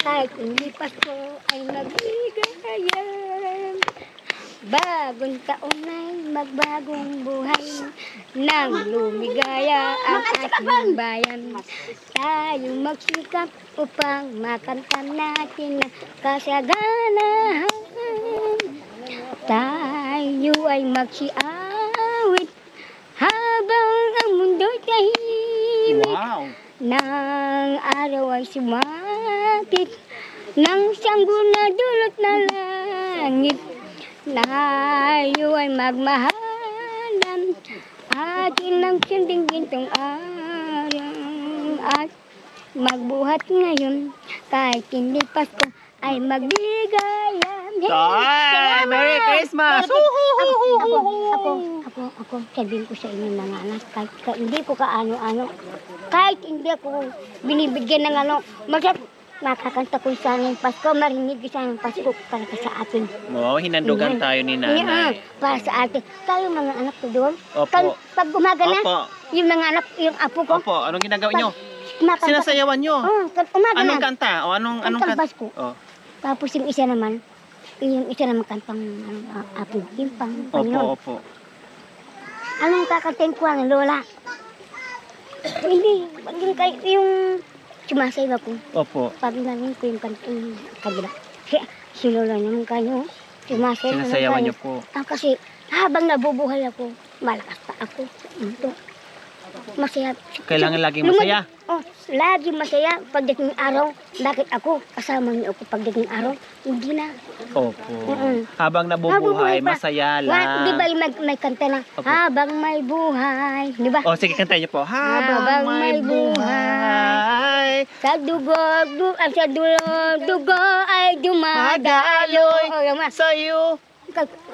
Kahit hindi Pasko ay magbigayan. Bagong taon ay magbagong buhay. Nang lumigaya ang ating bayan. Tayong magsikap upang makanta natin ang kasaganahan. Tayo ay magsiawit habang ang mundo'y tahimik. Wow! Nang araw ay sumakit, nang sanggol na dulot na langit, tayo ay magmahalan, atin ang sunding gintong araw at magbuhat ngayon, kahit hindi Pasko ay magbigayan. Tay! Merry Christmas! Ako, sabihin ko sa inyo mga anak, kahit hindi ko kaano-ano, kahit hindi ako binibigyan ng ano, makakanta ko sana yung Pasko, marinig ko sana yung Pasko para sa atin. Oo, hinandugan tayo ni nanay. Para sa atin. Tayo mga anak ko doon. Opo. Pag umaga na, Opo. yung mga anak, yung apo ko. Opo, anong ginagawa nyo? Kumakanta. Sinasayawan nyo? Umaga Anong na. kanta? O anong Kantang kanta? Pasko. Oh. Tapos yung isa naman kantang Apo Timpang. Opo. Anong kakantayin ko ang lola? Hindi yung sumasayaw ako. Opo. Pag namin ko yung kantang kabila. Si lola naman kayo. Sumasayaw naman Sinasayawan kayo. nyo po. Kasi habang nabubuhay ako, malakas pa ako. Masaya. Kailangan laging masaya. Lagi masaya pagdating araw. Bakit ako? Kasama niyo ako pagdating araw. Hindi na. Opo. Habang nabubuhay, masaya lang. Di ba may kanta na, Opo. habang may buhay. Di ba? O, sige, kantayin niyo po. Habang may buhay. Sa dugo ay dumadaloy. Sa'yo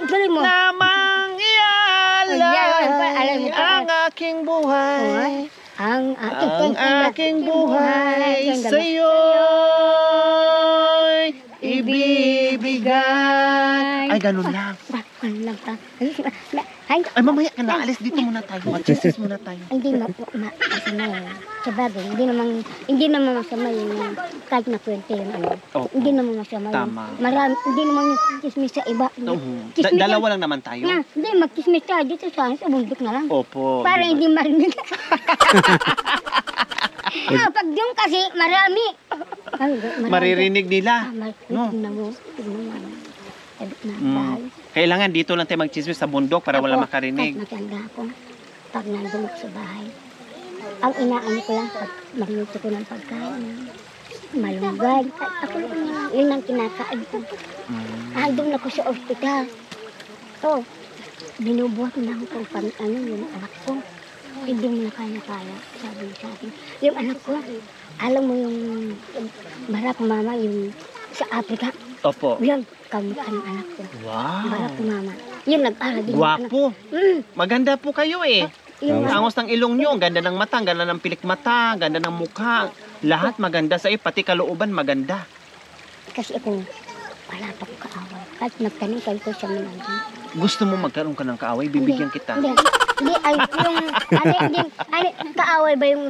Tuloy mo. namang ialay ang aking buhay. Ang Aking buhay sa'yo'y ibibigay. Ay, ganun lang. Ay, mamaya ka na. Alis dito muna tayo. Mag-chismis muna tayo. hindi masama yun. Sa bagay, hindi naman masama yun. Kahit na kwente yun. Opo. Hindi naman masama yun. Tama. Hindi naman yung chismis sa iba. Chismis Dalawa lang naman tayo. Hindi, mag-chismis tayo dito sa bundok na lang. Opo. Para hindi marinig. Pag doon kasi, marami. Maririnig nila. No. Tignan mo. Sabit na bahay. Kailangan dito lang tayo mag-chismis sa bundok para wala makarinig. Kahit matanda ako, pag nandun ako sa bahay, ang inaano ko lang, pag magluto ko ng pagkain, malunggay. Ako lang, yun ang kinakain ko. Andun ako sa ospital. Binubuhat na ako pag yung anak ko. Hindi mo na kaya, sabi niya sa akin. Yung anak ko, alam mo yung Barack Mama, yung sa Africa. Opo. Yun, kamukha ng anak ko. Wow. Barack Mama. Yun, nag-aral din. Gwapo. Maganda po kayo eh. Yung Angos ng ilong nyo, ang ganda ng mata, ang ganda ng pilik mata, ang ganda ng mukha. Lahat maganda sa iyo, pati kalooban maganda. kasi ako, wala pa ko kaaway. Kahit nagtanong kayo ko sa mga Gusto mo magkaroon ka ng kaaway, bibigyan kita. Hindi, ay yung, kaaway ba yung,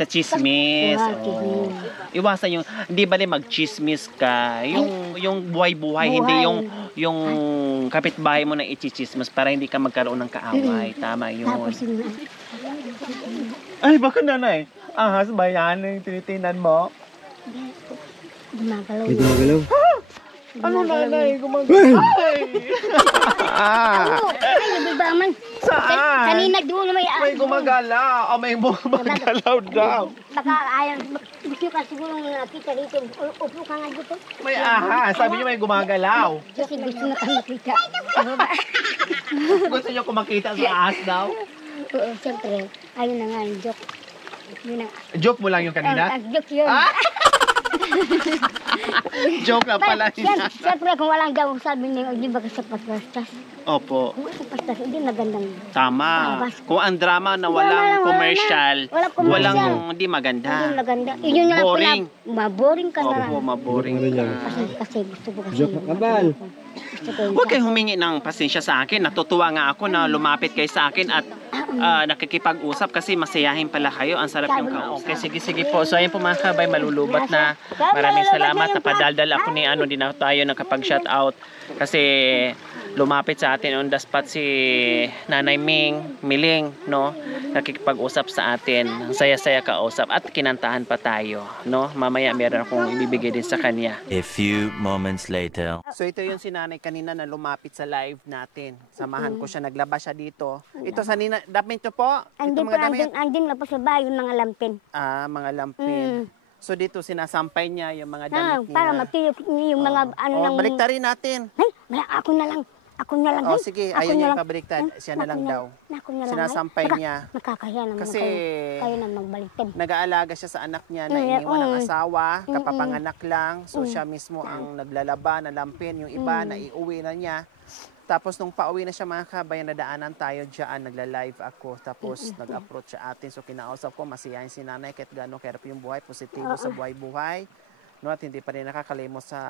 Sa chismis. Wow, Oo. chismis. Iwasan yung, hindi bali mag-chismis ka. Yung buhay-buhay, hindi yung kapitbahay mo na i-chismis para hindi ka magkaroon ng kaaway. Tama yun. Tapos yung, Ay, baka nanay. Ahas ba yan yung tinitinan mo? gumagalaw. May gumagalaw. Ano nanay? Gumagalaw. Oo, ay, nabibaman. Saan? Kanina doon may May gumagalaw. O may gumagalaw daw. Baka ayaw, gusto ka siguro nakita dito. Upo ka nga dito. May ahas. Sabi niyo may gumagalaw. Kasi gusto na kang makita. Gusto niyo kumakita sa ahas daw? Oo, siyempre. Ayun na nga yung joke. Yun na. Joke mo lang yung kanina? Joke yun. Joke na pala niya. Siyempre, kung walang gawang sabi niyo, di ba sa pastas? Opo. Kung sa pastas, hindi magandang. Tama. Kung ang drama na walang commercial, walang hindi maganda. Hindi maganda. Yun yung Boring. maboring ka na lang. Opo, maboring ka. Kasi gusto ko kasi. Joke na kabal. Gusto ko Huwag kayong humingi ng pasensya sa akin. Natutuwa nga ako na lumapit kayo sa akin at nakikipag-usap kasi masayahin pala kayo. Ang sarap yung Okay, sige po. So, ayun po mga kabay, malulubat na. Maraming salamat. Napadaldal ako ni di na tayo nakapag-shout out. Kasi lumapit sa atin on the spot si Nanay Miling, no? Nakikipag-usap sa atin. Ang saya-saya kausap at kinantahan pa tayo, no? Mamaya meron akong ibibigay din sa kanya. A few moments later. So ito yung si Nanay kanina na lumapit sa live natin. Samahan ko siya, naglabas siya dito. Ito sa damit nyo po? Ito Andin po, mga damit? andin na po sa bahay yung mga lampin. Mga lampin. So dito sinasampay niya yung mga damit niya. Para matiyok yung mga ng... Baliktarin natin. Ay, ako na lang. Ako na lang. Sige, ayaw niya ipabaliktad. Siya na lang daw. Sinasampay niya. Nakakaya naman Kasi kayo na magbaliktad. nag-aalaga siya sa anak niya na iniwan ng asawa, kapapanganak lang. So siya mismo ang naglalaba, nalampin. Yung iba na iuwi na niya. Tapos nung pauwi na siya mga kabayan, nadaanan tayo dyan, nagla-live ako. Tapos nag-approach siya atin. So kinausap ko, masiyahin si nanay kahit gano'ng kahirap yung buhay, positibo sa buhay-buhay. No, at hindi pa rin nakakalimot sa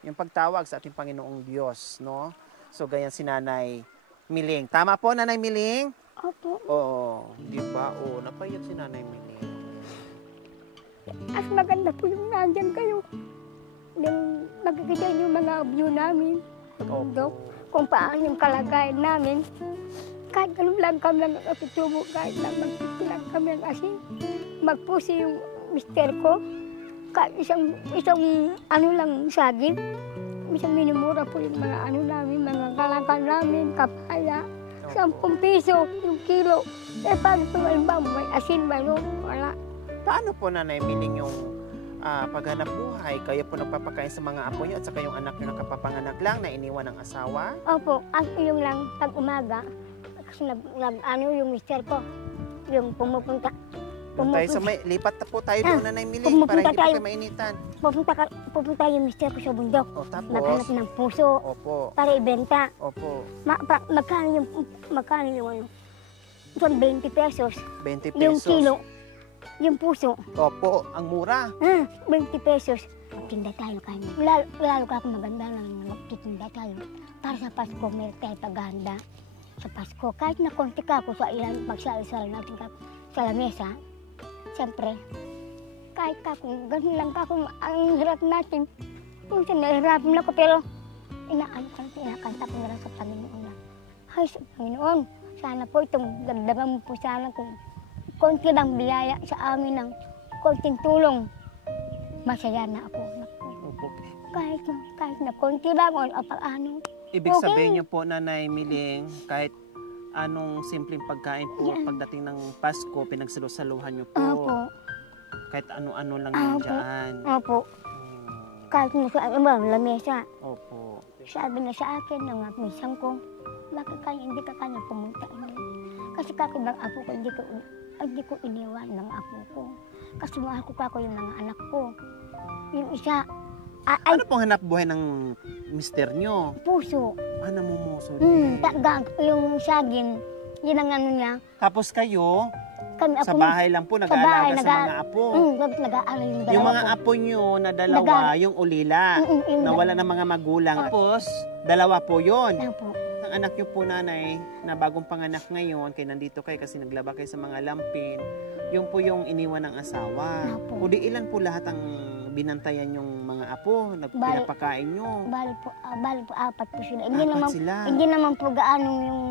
yung pagtawag sa ating Panginoong Diyos. No? So ganyan si Nanay Miling. Tama po, Nanay Miling? Opo. Oo, di ba? Oo, napayat si Nanay Miling. As maganda po yung nandyan kayo. Yung magkikita yung mga view namin. Dok, kung paano yung kalagayan namin. Kahit ganun lang kami lang natutubo, kahit lang magtitilang kami ng asin. Magpusi yung mister ko. Kahit isang ano lang saging. Isang minumura po yung mga ano namin, mga kalakal namin, kapaya. 10 piso yung kilo. Paano ito may asin ba no? Wala. Paano po, Nanay Miling, yung paghanap buhay? Kayo po nagpapakain sa mga apo niyo at saka yung anak niyo nakapapanganak lang na iniwan ng asawa? Opo, yung lang pag umaga, kasi ano yung mister ko, yung pumupunta. So lipat na po tayo doon, Nanay Miling, para hindi po kayo mainitan. Pupunta yung mister ko sa bundok. Tapos? Maghanap ng puso. Opo. Para ibenta. Opo. Magkano yung ano? 20 pesos. 20 pesos. Yung kilo. Yung puso. Opo, ang mura. 20 pesos. Magtinda tayo kanya. Lalo ka akong maganda lang magtitinda tayo. Para sa Pasko, meron tayo paghahanda. Sa Pasko, kahit na konti ka ako sa ilan, magsalisal natin ka sa lamesa, siyempre, kahit ka kung ganun lang ka kung ang hirap natin, kung nahihirapan ako, pero inakanta ko na lang sa Panginoon na, ay, sa Panginoon, sana po itong dagdagan mo po sana kung konti lang biyaya sa amin ng konting tulong, masaya na ako. Opo. Kahit na konti lang o paano. Ibig sabihin niyo po, Nanay Miling, kahit anong simpleng pagkain po pagdating ng Pasko, pinagsalusaluhan niyo po. Opo. Kahit ano-ano lang yan dyan. Opo. Kahit na sa lamesa. Opo. Sabi na sa akin ng misang ko, bakit hindi ka kanya pumunta? Kasi kako ng apo ko, hindi ko iniwan ng apo ko. Kasi mahal ko kako yung mga anak ko. Yung isa, ano pong hanap buhay ng mister nyo? Puso. Namumuso din. Yung saging, yun ang ano niya. Tapos kayo, Kami, sa bahay lang po, nag-aalaga sa mga apo. Nag-aaral yung dalawa Yung mga ko. apo nyo na dalawa, yung ulila, na wala ng mga magulang. Tapos, dalawa po yun. Opo. Ang anak nyo po, Nanay, na bagong panganak ngayon, kaya nandito kayo kasi naglaba kayo sa mga lampin, yung po yung iniwan ng asawa. Opo. O di ilan po lahat ang binantayan yung mga apo, pinapakain nyo? Bali po 4 po sila. Sila. Hindi naman po gaano yung,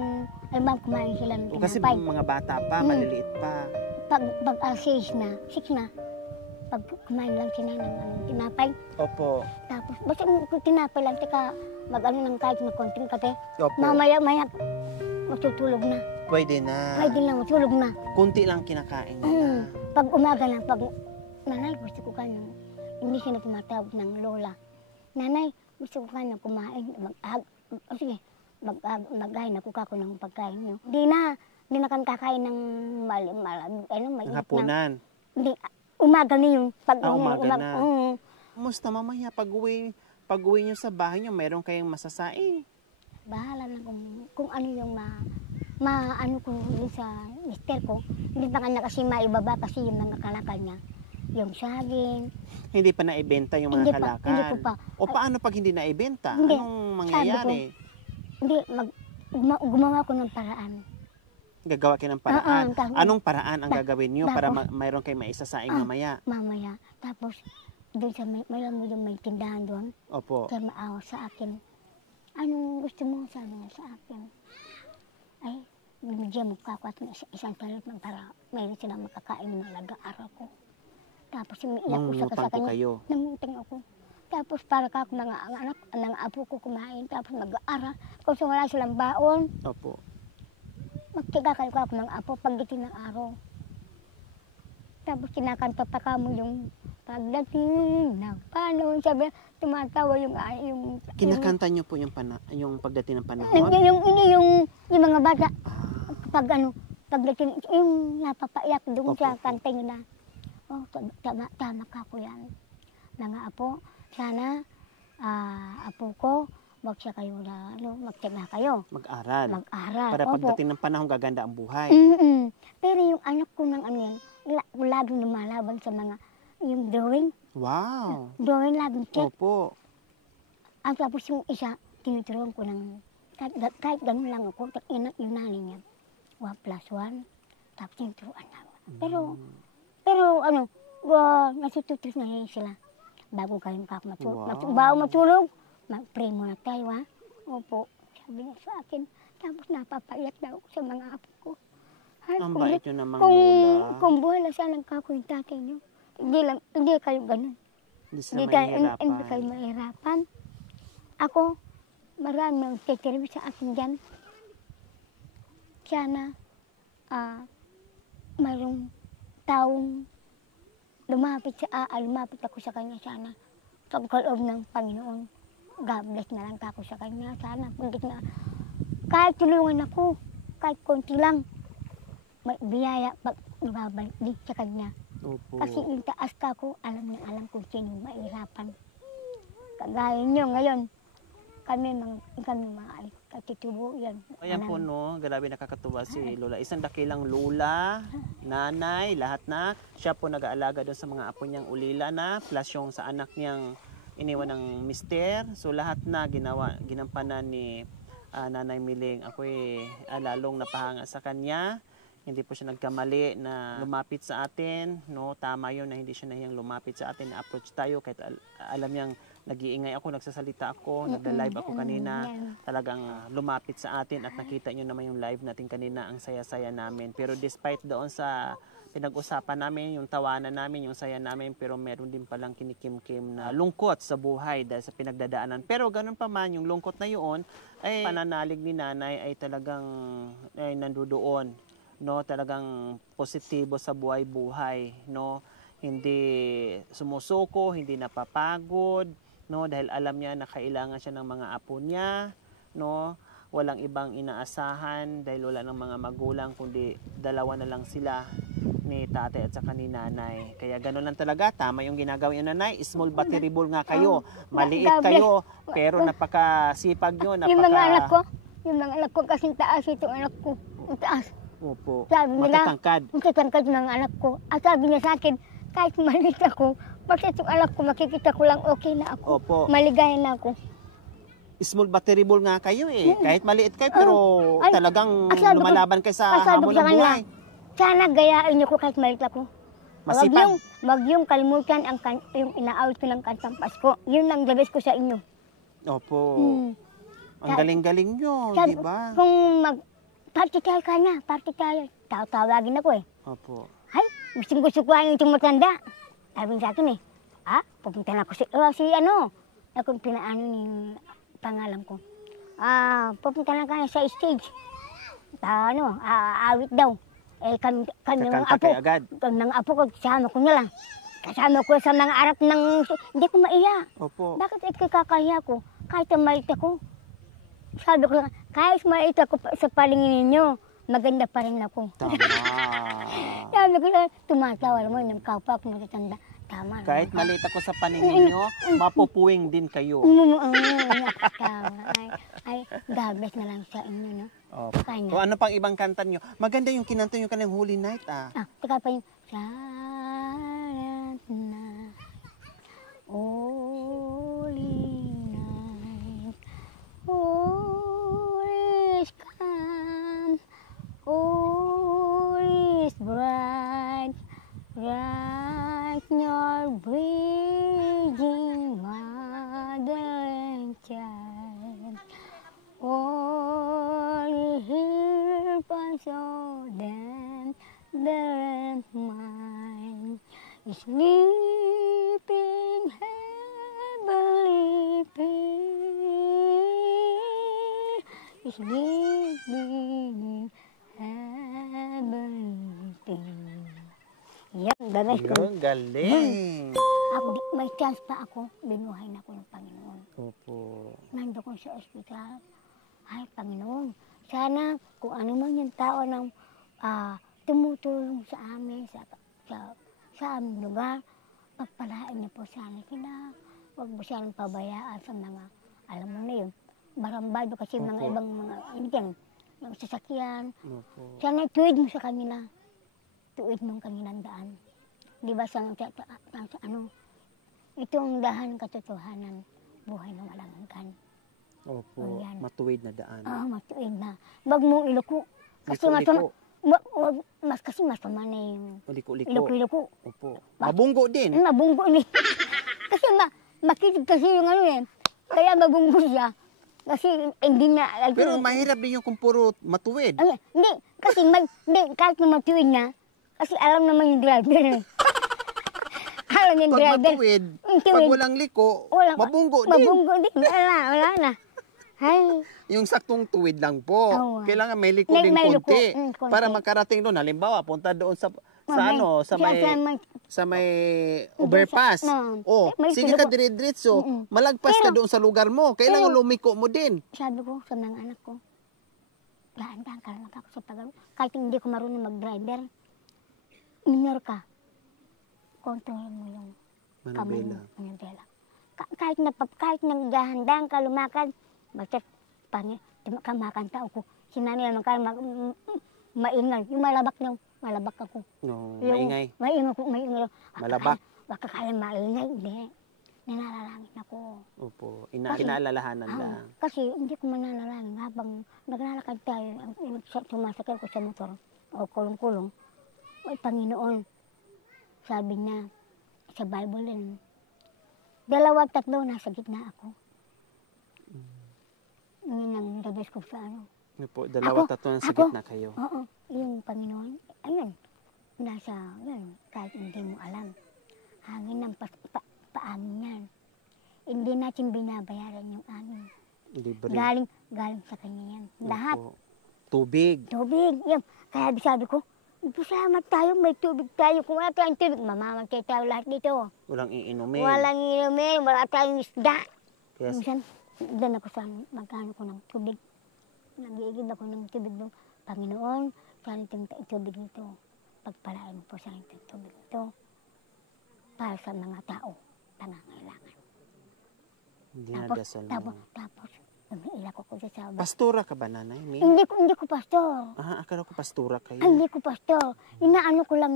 alam kumain sila ng O kasi tinapay. mga bata pa, maliliit pa. Pag 6 na, pag kumain lang sila ng tinapay. Opo. Tapos, basta kung tinapay lang, mag-ano ng kahit na konting kape. Opo. Mamaya, matutulog na. Pwede na. Pwede na, matulog na. Kunti lang kinakain nila. Pag umaga na, nanay, gusto ko ka hindi siya na tumatawag ng lola. Nanay, gusto ko ka kumain. Mag-ahin ako kako ng pagkain nyo. Hindi na kan kakain ng malamig. Hapunan. Hindi, umaga na yung umaga na. Kumusta mamaya pag uwi nyo sa bahay nyo, meron kayong masasaing? Bahala na kung ano yung ano ko sa mister ko. Hindi pa kanya kasi maibaba kasi yung mga kalakal niya. Yung saging. Hindi pa naibenta yung mga kalakal? Hindi po pa. O paano pag hindi naibenta? Hindi. Anong mangyayari? Hindi, gumawa ko ng paraan. Gagawa kayo ng paraan. tapos- Anong paraan ang gagawin nyo para tapos- mayroon kayo maisasaing mamaya? Mamaya. Tapos, doon sa may alam mo doon may tindahan doon. Opo. Kaya maawa sa akin. Anong gusto mo? Sabi niya sa akin. Ay, bigyan mo ka ako at isang talit ng para mayroon silang makakain ng alaga-araw ko. Tapos umiiyak ko Mangungutang sa po kanya. kayo. Nangutang ako. Tapos para ka ako mga anak, ng apo ko kumain. Tapos mag-aaral. Kung wala silang baon, Opo. magtiga kayo ako ng apo pagdating ng araw. Tapos kinakanta pa ka mo yung pagdating ng panahon. Sabi, tumatawa yung Kinakanta nyo po yung pagdating ng panahon? yung mga bata. Ah, Pag pagdating, yung napapaiyak doon Opo, sa opo. kanta yun na, oh, tama ka ko yan. Mga apo, sana, apo ko, wag siya kayo na, magtiyaga kayo. mag-aral. Mag-aral. Para Opo. pagdating ng panahon, gaganda ang buhay. Pero yung anak ko ng anin, laging lumalaban sa mga, yung drawing, Wow. drawing laging check. Opo. At tapos yung isa, tinuturuan ko ng, kahit ganun lang ako, yung nanay niya, 1+1, tapos tinuturuan na ako. Pero nasututris na yun sila. Bago kayong Wow. bago matulog, mag-pray muna tayo, ha? Opo, sabi niya sa akin. Tapos napapaiyak daw ako sa mga apo ko. Ay, Ang kung- bait nyo namang kung, lola. kung buhay lang sana kako yung tatay niyo. Hindi kayo ganun. Hindi sila Hindi kayo mahihirapan. mahirapan. Ako, marami ang titirbi sa akin dyan. Sana, mayroong taong lumapit ako sa kanya sana. Pagkaloob ng Panginoon, God bless na lang ako sa kanya. Sana, kahit tulungan ako, kahit konti lang, may biyaya pag ibabalik din sa kanya. Opo. Kasi yung taas ka ko, alam kung sino mahirapan. Kagaya nyo ngayon, kami mga katitubo yan. Ayan po no, grabe nakakatuwa si Lola. Isang dakilang lola, nanay, lahat na. Siya po nag-aalaga doon sa mga apo niyang ulila na, plus yung sa anak niyang iniwan ng mister. So lahat na ginampanan ni Nanay Miling. Ako'y lalong napahanga sa kanya. Hindi po siya nagkamali na lumapit sa atin. No, tama yun na hindi siya nahiyang lumapit sa atin. Na-approach tayo kahit alam niyang nag-iingay ako, nagsasalita ako, nagla-live ako kanina. Talagang lumapit sa atin at nakita niyo naman yung live natin kanina, ang saya-saya namin. Pero despite doon sa pinag-usapan namin, yung tawanan namin, yung saya namin, pero meron din palang kinikim-kim na lungkot sa buhay dahil sa pinagdadaanan. Pero ganun pa man, yung lungkot na yun, ay pananalig ni nanay ay talagang nandoon. No, talagang positibo sa buhay-buhay, no? Hindi sumusuko, hindi napapagod, no? Dahil alam niya na kailangan siya ng mga apo niya, no? Walang ibang inaasahan dahil wala ng mga magulang kundi dalawa na lang sila ni tatay at saka ni nanay. Kaya gano'n lang talaga, tama yung ginagawa yung nanay. Small but terrible nga kayo. Maliit kayo, pero napakasipag nyo, Yung mga anak ko kasing taas ito anak ko. Ang taas. Opo, Sabi nila, matatangkad. matatangkad yung mga anak ko. At sabi niya sa akin, kahit maliit ako, basta itong anak ko, makikita ko lang okay na ako. Opo. Maligaya na ako. Small but terrible nga kayo eh. Kahit maliit kayo, pero Ay, talagang sabi ko- lumalaban kayo sa sabi hamon ko sa ng kanya, buhay. sana gayaan niyo ko kahit maliit ako. Masipag. Wag yung kalimutan yung inaawit ko ng kantang Pasko. Yun ang labis ko sa inyo. Opo. Ang galing-galing nyo, Sabi di ko, ba? kung party tayo ka na, party tayo. Tawagin ako eh. Opo. Ay, gusto ko yung itong matanda. Sabi sa akin eh, pupunta na ako akong pinaano yung pangalan ko. Pupunta na kaya sa stage. Awit daw. Eh, kami ng Kakanta apo. kayo agad. Ng apo ko, kasama ko na lang. Kasama ko sa mga arap ng, hindi ko maiya. Opo. Bakit ikakakahiya ko? Kahit maliit ako. Sabi ko, kahit maliit ako sa palingin ninyo, maganda pa rin ako. Tama. Sabi ko, tumatawa naman ng kapwa ko matatanda. Tama. Kahit maliit ako sa paningin nyo, mapupuwing din kayo. Tama. Ay, God bless na lang sa inyo, no? Opo. Kanya. O ano pang ibang kanta nyo? Maganda yung kinanta nyo kanang Holy Night Teka pa yung, Sarat na, Holy Night, Holy Come, so then the rent mine is sleeping heavily is sleeping heavily. Yan, ganas ko. Yung galing. Ako, may chance pa ako, binuhay na ako ng Panginoon. Opo. Nando ko sa ospital. Ay, Panginoon, sana kung ano man yung tao ng tumutulong sa amin, sa aming lugar, pagpalain niyo po sana sila. Huwag mo sanang pabayaan sa mga, alam mo na yun, barambado kasi Opo. mga ibang mga, mga sasakyan. Opo. Sana tuwid mo sa kanila. Tuwid mong kanilang daan. Di ba sa ano, ito ang dahan katotohanan, buhay na walang hanggan. Opo. Ayan. Matuwid na daan. Matuwid na. Wag mong iluko. Kasi Liko-liko. kasi masama na yung Liko-liko. iluko-iluko. Opo. Mabunggo din. Mabunggo ni. Kasi makitig kasi yung ano eh. Kaya mabunggo siya. Kasi hindi na. Pero mahirap din yung kung puro matuwid. Hindi. Kasi kahit na matuwid na, kasi alam naman yung driver eh. Alam yung Pag driver. matuwid, Tuwid. pag walang liko, mabunggo din. Mabunggo din. Wala na. Ay. Yung saktong tuwid lang po. Oo. Kailangan may liko May din liko. konti. Konti. Para makarating doon. Halimbawa, punta doon sa may overpass. Oh, May sige ka dire-diretso. Malagpas ka doon sa lugar mo. Kailangan lumiko mo din. Sabi ko sa mga anak ko, daan-daan ka lang ako sa Tagalog. Kahit hindi ko marunong mag-driver, minor ka. Kontrolin mo yung kamay mo. Manubela. Kahit nagdahan-dahan ka lumakad, basta kamakan tao ko. Sinanay naman ka maingay. Yung malabak ako. No, Yung maingay. Maingay. Malabak. Baka kaya maingay. Hindi. Nananalangin ako. Opo, kinaalalahanan lang. Kasi hindi ko mananalangin habang naglalakad tayo, sumasakay ko sa motor o kulong-kulong. Ay, Panginoon, sabi niya sa Bible din, 2-3 nasa gitna ako. Yun ang dabis ko sa ano. Opo, 2-3 sa gitna kayo. Oo, yung Panginoon, ayun, yun, kahit hindi mo alam. Hangin ng paamin yan. Hindi natin binabayaran yung amin. Libre. Galing sa kanya yan. Lahat. Opo. Tubig. Tubig. Yan. Kaya sabi ko, salamat tayo, may tubig tayo. Kung wala tayong tubig, mamamatay tayo lahat dito. Walang iinumin. Walang inumin, wala tayong isda. Yes. Minsan, doon ako sa magkano ko ng tubig. Nag-iigib ako ng tubig doon. Panginoon, sana itong tubig nito. Pagpalain mo po sa itong tubig nito. Para sa mga tao, pangangailangan. Dinadasal mo. Tapos, umiiyak ako sa Pastora ka ba, Nanay? Hindi ko pastor. Akala ko pastora kayo. Hindi ko pastor. Inaano ko lang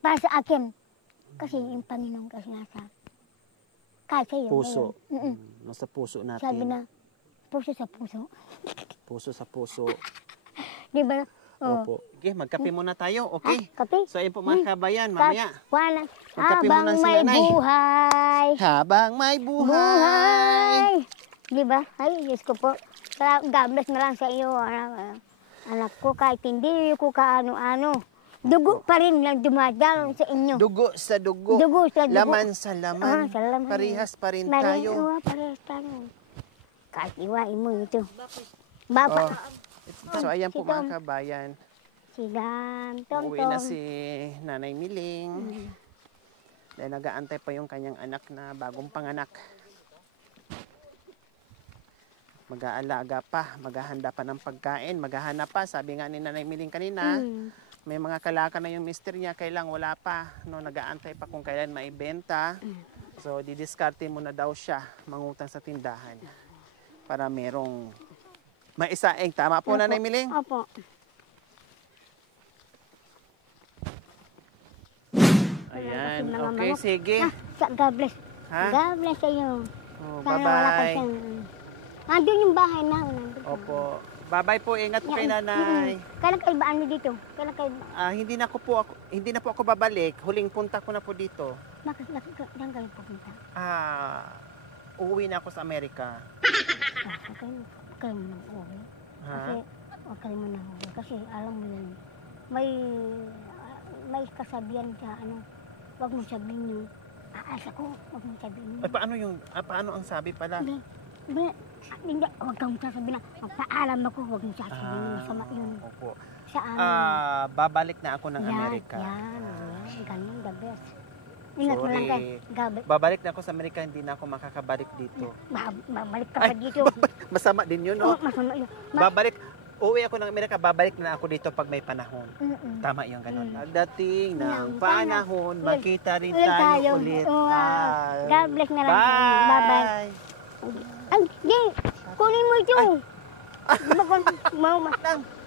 para sa akin. Kasi yung Panginoon kasi nasa kahit sa'yo. Puso. Nasa puso natin. Sabi na, puso sa puso. Puso sa puso. Di ba? Opo. Okay, magkape muna tayo. Okay. Kape? So, ayun po mga kabayan, mamaya. Habang Magkape muna si may Nanay. buhay. Habang may buhay. Di ba? Ay, Diyos ko po. God bless na lang sa iyo, anak ko. Kahit hindi ko kaano-ano. Dugo pa rin lang dumadalo sa inyo. Dugo sa dugo. Dugo sa dugo. Laman sa laman. Sa laman. Parehas pa rin tayo. Parehas tayo. Kahit iwain mo ito. Bapa. So, ayan po mga kabayan. Sigang, Uuwi na si Nanay Miling. Dahil nag-aantay pa yung kanyang anak na bagong panganak. Mag-aalaga pa, maghahanda pa ng pagkain, maghahanap pa. Sabi nga ni Nanay Miling kanina, may mga kalaka na yung mister niya, kailang wala pa. No, nag-aantay pa kung kailan maibenta. So, didiskarte mo na daw siya, mangutang sa tindahan. Para merong maisaing. Tama po, Nanay Miling? Opo. Ayan, okay, sige. God bless. Ha? God bless sa iyo. Oh, Sana wala ka bye-bye. siyang... Nandun yung bahay na. Opo. Bye-bye po. Ingat po kay Nanay. Kailan kayo ba ano dito? Kailan kayo... Hindi na po ako babalik. Huling punta ko na po dito. Bakit saan kayo pupunta? Uuwi na ako sa Amerika. Kayo nang uwi. Ha? Kasi Huwag ka naman nahuli. Kasi alam mo yun, may kasabihan sa ano, huwag mo sabihin yung aasa ko, huwag mo sabihin Ay, paano ang sabi pala? Hindi, huwag kang sasabihin na, magpaalam ako, huwag mo sasabihin yung masama yun. Opo. Sa amin. Babalik na ako ng Amerika. Yan, ganyan, the best. Ingat mo lang Sorry. kayo, gabi. Babalik na ako sa Amerika, hindi na ako makakabalik dito. Babalik ka pa dito. Masama din yun, no? Masama yun. Uwi ako ng Amerika, babalik na ako dito pag may panahon. Tama yung ganun. Pagdating ng panahon, magkita rin tayo ulit. God bless na lang. Bye-bye. Ay, di, kunin mo ito.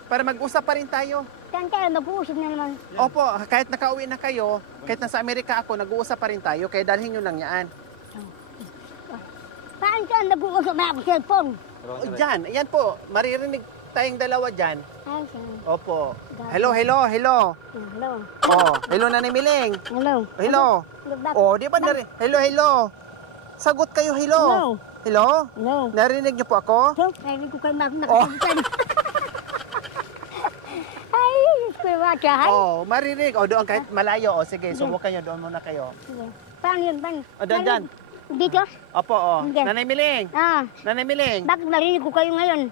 Para mag-usap pa rin tayo. Saan tayo, mag-uusap na naman. Opo, kahit nakauwi na kayo, kahit nasa Amerika ako, nag-uusap pa rin tayo, kaya dalhin nyo lang yan. Paano saan nag-uusap na ako cellphone? Diyan, ayan po, maririnig tayong dalawa dyan. Ay, saan? Opo. Hello. Hello. Oh, hello Nanay Miling. Hello. Hello. Oh, di ba hello. Sagot kayo, hello. Hello? Hello. Narinig niyo po ako? So, narinig ko kayo nakakasagutan. Ay, kuya Chahay. Oh, marinig. Oh, doon kahit malayo. Oh, sige, subukan niyo, doon muna kayo. Sige. Paano yun? Paano? O, dyan. Dito? Opo, oh. Dyan. Nanay Miling. Nanay Miling. Bakit narinig ko kayo ngayon?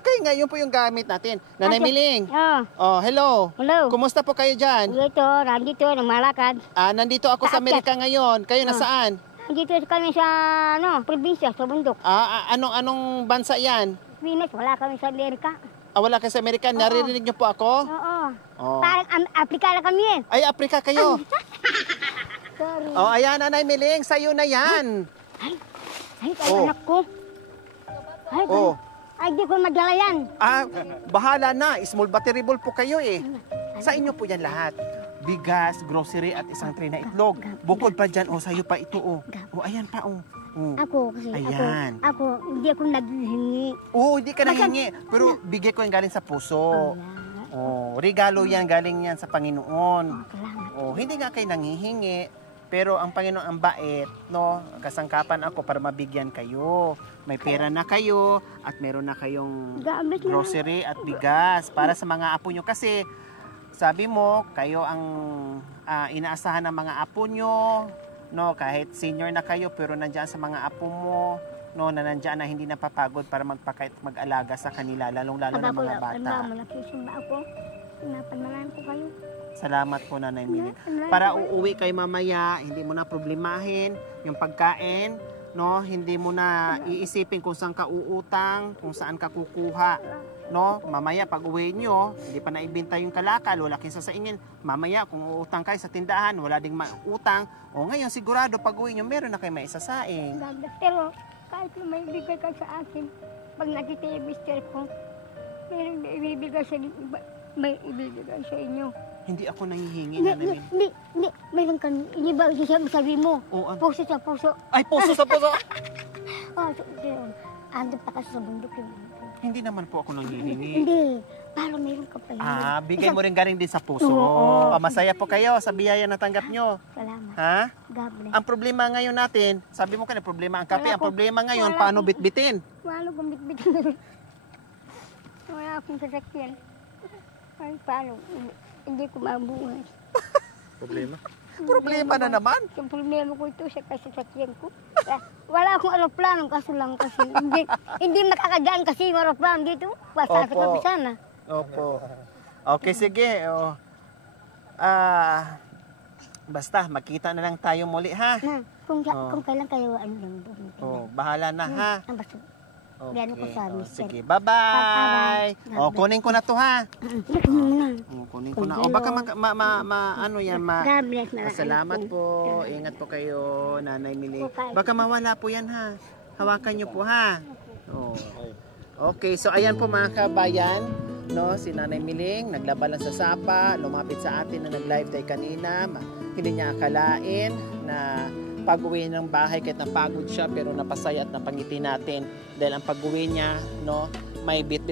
Kaya nga, yun po yung gamit natin. Nanay Miling. Oh, hello. Hello. Kumusta po kayo dyan? Dito, nandito, namalakad. Nandito ako sa Amerika ngayon. Kayo nasaan? Dito kami sa, probinsya, sa bundok. Anong bansa yan? Pinas, wala kami sa Amerika. Wala kayo sa Amerika? Naririnig niyo po ako? Oo. Oh. Parang Afrika na kami eh. Ay, Afrika kayo. Sorry. Oh, ayan, Nanay Miling, sa'yo na yan. Ay, anak ko. Ay, ay, di ko madala yan. Bahala na. Small batterable po kayo eh. Sa inyo po yan lahat. Bigas, grocery at isang tray na itlog. Bukod pa dyan, sa'yo pa ito, ayan pa, Ako, kasi ayan. ako, hindi ako naghihingi. Hindi ka nanghingi. Pero bigay ko yung galing sa puso. Regalo yan, galing yan sa Panginoon. Salamat. Hindi nga kayo nanghihingi. Pero ang Panginoon ang bait, no? Kasangkapan ako para mabigyan kayo. May pera na kayo at meron na kayong grocery at bigas para sa mga apo nyo. Kasi sabi mo, kayo ang inaasahan ng mga apo nyo, no? Kahit senior na kayo pero nandiyan sa mga apo mo, no? Na nandiyan na hindi napapagod para mag-alaga sa kanila, lalong-lalo na mga bata. Nakisimba ako. Napanalan ko kayo. Salamat po, Nanay Miling. Para uuwi kayo mamaya, hindi mo na problemahin yung pagkain, no? Hindi mo na iisipin kung saan ka uutang, kung saan ka kukuha, no? Mamaya pag uwi nyo, hindi pa naibenta yung kalakal, wala kayong sasaingin. Mamaya kung uutang kayo sa tindahan, wala ding mautang. Ngayon sigurado pag uwi nyo, meron na kayo maisasaing. Pero kahit may ibigay ka sa akin, pag nakita yung mister ko, meron na ibibigay sa iba, may ibibigay sa inyo. Hindi ako nangihingi, Nanay Miling. Hindi, meron kang iba sabi mo. Puso sa puso. Ay, puso sa puso! Andun pa kasi sa bundok yun. Hindi naman po ako nangihingi. Hindi, para meron ka pa yun. Bigay mo rin galing din sa puso. Masaya po kayo sa biyaya na tanggap nyo. Salamat. Ha? God bless. Ang problema ngayon natin, sabi mo kanina, problema ang kape. Ang problema ngayon, paano bitbitin? Wala akong bitbitin. Wala akong sasakyan. Ay, paano? Hindi ko mabuhay. Problema? Problema na naman. Yung problema ko ito sa kasasakyan ko. Wala akong aeroplano, kaso lang kasi hindi makakadaan kasi yung aeroplano dito. Basta sa kapisana. Opo. Okay, sige. Basta, makita na lang tayo muli, ha? Kung kailan kayo, lang doon. Bahala na, ha? Basta, Diyan ko sa mister. Sige, bye-bye. Kunin ko na to, ha? Kunin ko na. Baka God bless na lang. Salamat po. Ingat po kayo, Nanay Miling. Baka mawala po yan, ha? Hawakan nyo po, ha? Okay, so ayan po mga kabayan, no? Si Nanay Miling, naglaba lang sa sapa, lumapit sa atin na nag-live tayo kanina. Hindi niya akalain na pag-uwi ng bahay kahit napagod siya pero napasaya at napangiti natin dahil ang pag-uwi niya, no, may bit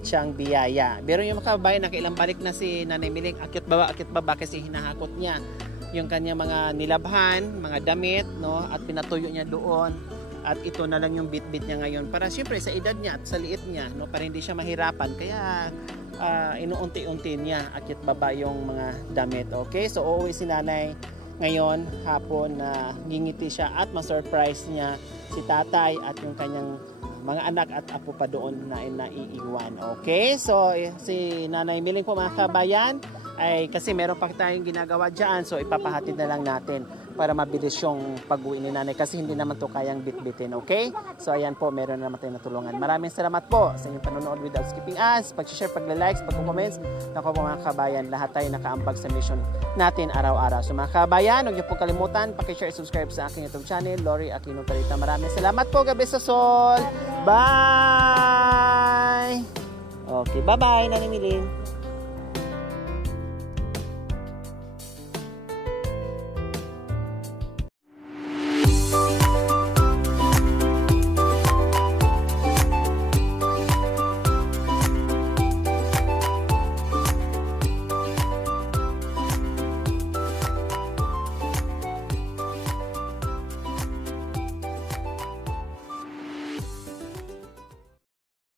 siyang biyaya. Pero yung mga kababayan, nakailang balik na si Nanay Miling, akit baba kasi hinahakot niya yung kanyang mga nilabhan, mga damit, no, at pinatuyo niya doon At ito na lang yung bit-bit niya ngayon para siyempre sa edad niya at sa liit niya, no, para hindi siya mahirapan. Kaya inuunti-unti niya akit baba yung mga damit. Okay, so uuwi si nanay ngayon hapon na ngingiti siya at ma-surprise niya si tatay at yung kanyang mga anak at apo pa doon na naiiwan. Okay, so si Nanay Miling po mga kabayan ay kasi meron pa tayong ginagawa dyan, so ipapahatid na lang natin para mabilis yung pag-uwi ni nanay kasi hindi naman to kayang bit-bitin. Okay, so ayan po, meron na naman tayong natulungan. Maraming salamat po sa inyong panonood without skipping ads, pag-share, pag-likes, pag-comments. Naku po mga kabayan, lahat tayo nakaambag sa mission natin araw-araw. So mga kabayan, huwag niyo po kalimutan pag-share, subscribe sa aking YouTube channel, Lori Aquino Tarita. Maraming salamat po, gabi sa sol. Bye! Okay, bye-bye, Nanay Miling.